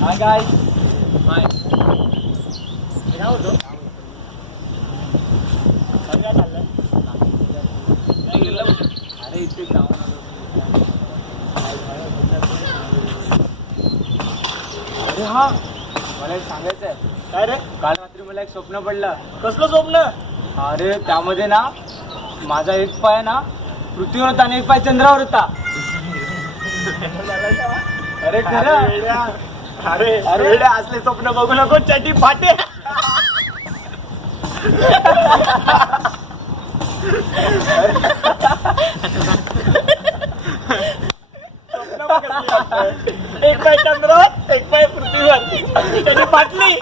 Hi guys. हाय. काय होतो? काय चाललंय? काय गेलं? अरे इथे जाऊन आलो. अरे हा, मला एक सांगायचंय. काय रे? काल रात्री मला एक स्वप्न पडलं. कसलं स्वप्न? अरे त्यामध्ये ना माझा एक पाय ना पृथ्वीवर होता आणि एक पाय चंद्रावर होता. अरे खरं? अरे अरे असले स्वप्न बघू नको, चटी फाटे. एक पाय चंद्रावर, एक पाय पृथ्वीवर, चटी फाटली.